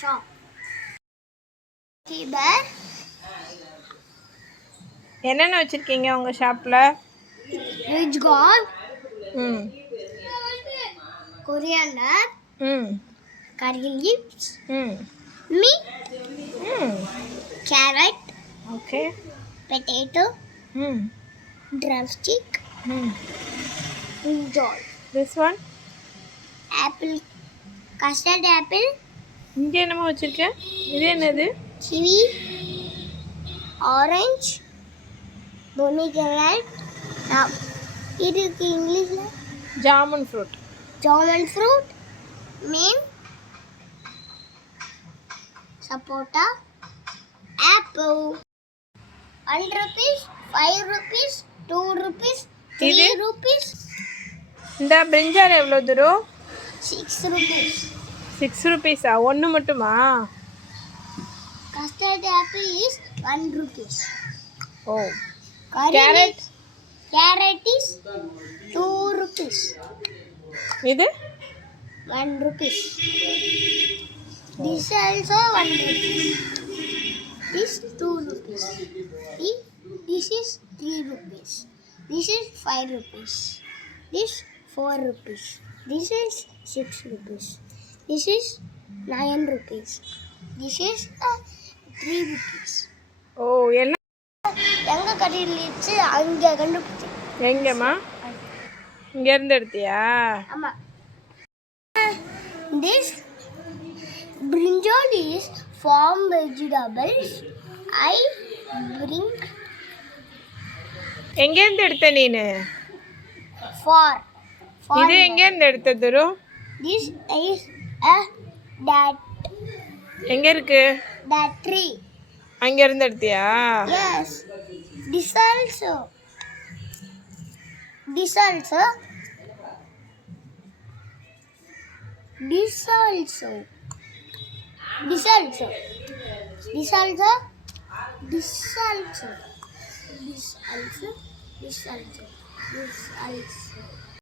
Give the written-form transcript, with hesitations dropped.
shop. Bear. என்னென்ன வச்சிருக்கீங்க உங்க ஷாப்ல? Ridge gourd. ம். Coriander. ம். Curry leaves. ம். Meat. ம். Carrot. ஓகே. Potato. ம். Drumstick. ம். Brinjal. This one? Apple. Custard apple. இங்க என்னமோ வச்சிருக்க? இது என்னது? Kiwi. Orange. Pomegranate. இதுக்கு இங்கிலீஷ்ல jamun fruit. Jamun fruit. Mint. Sapota. Apple. 1 rupees, 5 rupees, 2 rupees, 3 இது? rupees, இந்த பிரிஞ்சால் எவ்வளோ தூரம்? 6 rupees. 6 rupees-ஆ? ஒன்று மட்டுமா? Custard apple is 1 rupees. O. Curry Carrot? leaves- Carrot is 2 rupees. இது? 1 rupees. This also 1 rupees. This 2 rupees. This is 3 rupees. This is 5 rupees. This 4 rupees. This is 6 rupees. This is 9 rupees. This is 3 rupees. ஓ, என்ன? எங்க கடையிலிச்சு அங்க கண்டுபிடிச்சு. எங்கம்மா? இங்கேருந்து எடுத்தியா? ஆமா. This brinjal is farm vegetables. I bring எங்கேருந்து எடுத்த நீனு? for இது எங்கேருந்து எடுத்த துரு? this is a that எங்கே இருக்கு? tree. அங்கேருந்து எடுத்தியா? Yes. This also this also this also this also this also this also this also this also this also